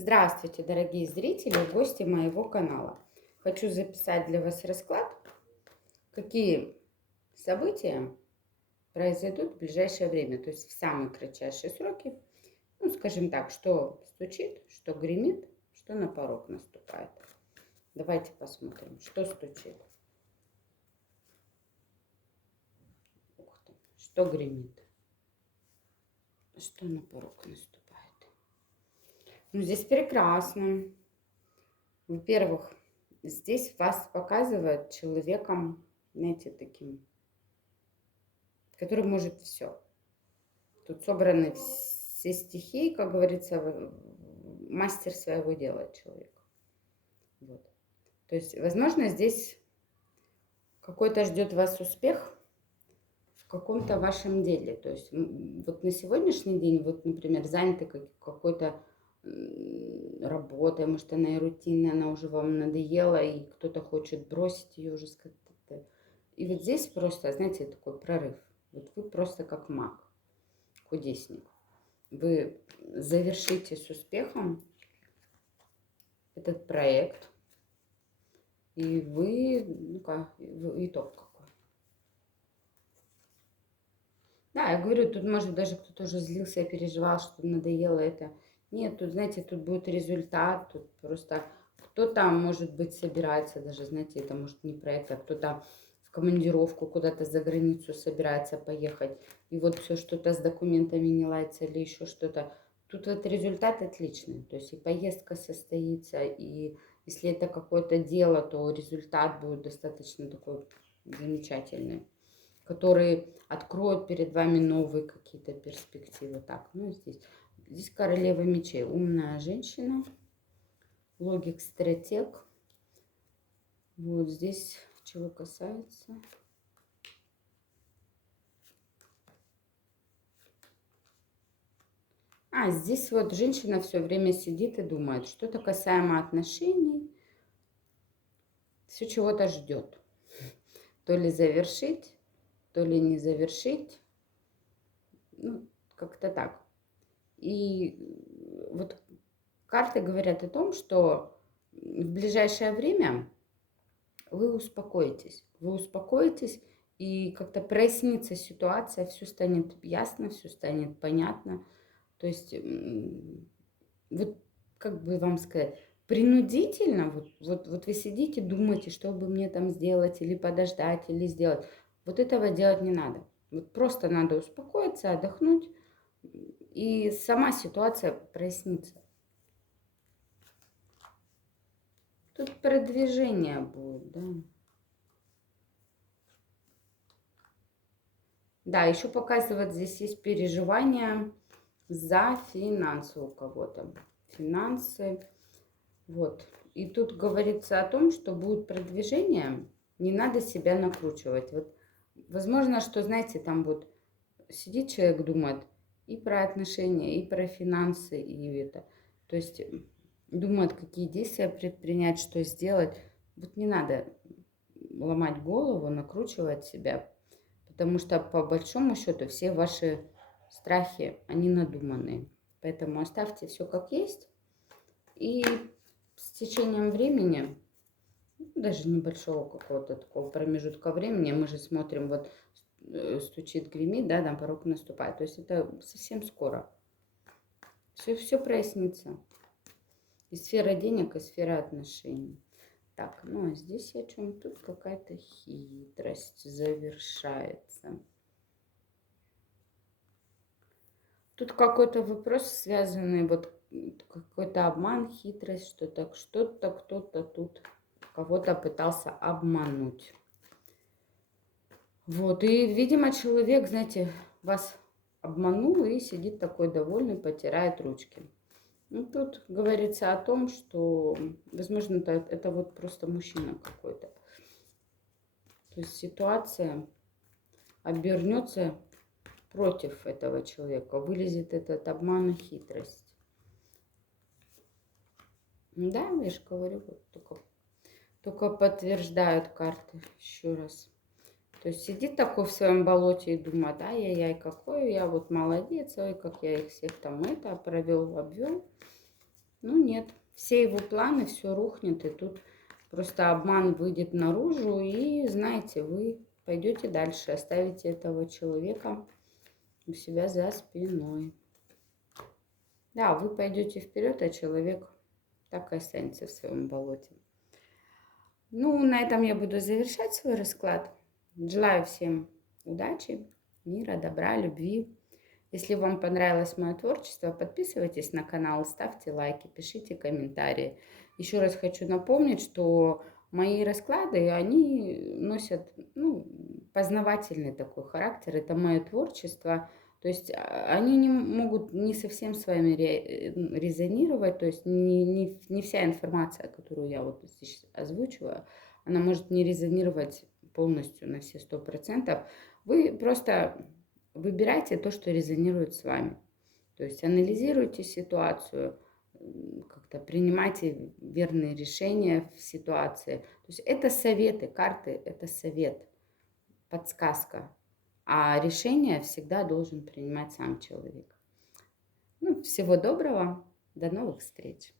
Здравствуйте, дорогие зрители и гости моего канала. Хочу записать для вас расклад, какие события произойдут в ближайшее время, то есть в самые кратчайшие сроки. Ну, скажем так, что стучит, что гремит, что на порог наступает. Давайте посмотрим, что стучит. Ух ты, что гремит, что на порог наступает. Ну, здесь прекрасно. Во-первых, здесь вас показывает человеком, знаете, таким, который может все. Тут собраны все стихии, как говорится, мастер своего дела человек. Вот. То есть, возможно, здесь какой-то ждет вас успех в каком-то вашем деле. То есть, вот на сегодняшний день, вот, например, заняты какой-то работой, может, она и рутинная, она уже вам надоела, и кто-то хочет бросить ее уже. И вот здесь просто, знаете, такой прорыв. Вот вы просто как маг, кудесник. Вы завершите с успехом этот проект, и вы, итог какой. Да, я говорю, тут может даже кто-то уже злился, переживал, что надоело это. Нет, тут, знаете, тут будет результат, тут просто кто-то, может быть, собирается даже, знаете, это может не проект, а кто-то в командировку куда-то за границу собирается поехать, и вот все что-то с документами не ладится или еще что-то. Тут вот результат отличный, то есть и поездка состоится, и если это какое-то дело, то результат будет достаточно такой замечательный, которые откроют перед вами новые какие-то перспективы. Так, ну здесь королева мечей, умная женщина, логик-стратег. Вот здесь чего касается. Здесь вот женщина все время сидит и думает, что-то касаемо отношений, все чего-то ждет. То ли завершить, то ли не завершить. Ну, как-то так. И вот карты говорят о том, что в ближайшее время вы успокоитесь, и как-то прояснится ситуация, все станет ясно, все станет понятно. То есть, вот как бы вам сказать, принудительно, вот вы сидите, думаете, что бы мне там сделать, или подождать, или сделать. Вот этого делать не надо. Вот просто надо успокоиться, отдохнуть, и сама ситуация прояснится. Тут продвижение будет, да. Да, еще показывает, здесь есть переживания за финансы у кого-то. Финансы. Вот. И тут говорится о том, что будет продвижение, не надо себя накручивать. Вот, возможно, что, знаете, там вот сидит человек, думает и про отношения, и про финансы, и это. То есть думает, какие действия предпринять, что сделать. Вот не надо ломать голову, накручивать себя, потому что по большому счету все ваши страхи, они надуманные. Поэтому оставьте все как есть. И с течением времени, даже небольшого какого-то такого промежутка времени, мы же смотрим, вот стучит, гремит, да, там порог наступает. То есть это совсем скоро. Все прояснится. И сфера денег, и сфера отношений. Так, ну а здесь о чем? Тут какая-то хитрость завершается. Тут какой-то вопрос, связанный, вот какой-то обман, хитрость, что-то кто-то тут кого-то пытался обмануть. Вот, и, видимо, человек, знаете, вас обманул и сидит такой довольный, потирает ручки. Ну, тут говорится о том, что, возможно, это вот просто мужчина какой-то. То есть ситуация обернется против этого человека, вылезет этот обман и хитрость. Да, я же говорю, вот только подтверждают карты еще раз. То есть сидит такой в своем болоте и думает, ай-яй-яй, какой я вот молодец, ой, как я их всех там это провел, обвел. Ну нет, все его планы, все рухнет, и тут просто обман выйдет наружу, и, знаете, вы пойдете дальше, оставите этого человека у себя за спиной. Да, вы пойдете вперед, а человек так и останется в своем болоте. Ну, на этом я буду завершать свой расклад. Желаю всем удачи, мира, добра, любви. Если вам понравилось мое творчество, подписывайтесь на канал, ставьте лайки, пишите комментарии. Еще раз хочу напомнить, что мои расклады, они носят, ну, познавательный такой характер. Это мое творчество. То есть они не могут не совсем с вами резонировать. То есть не вся информация, которую я вот здесь озвучиваю, она может не резонировать полностью на все 100%. Вы просто выбирайте то, что резонирует с вами. То есть анализируйте ситуацию, как-то принимайте верные решения в ситуации. То есть это советы, карты, это совет, подсказка. А решение всегда должен принимать сам человек. Ну, всего доброго, до новых встреч.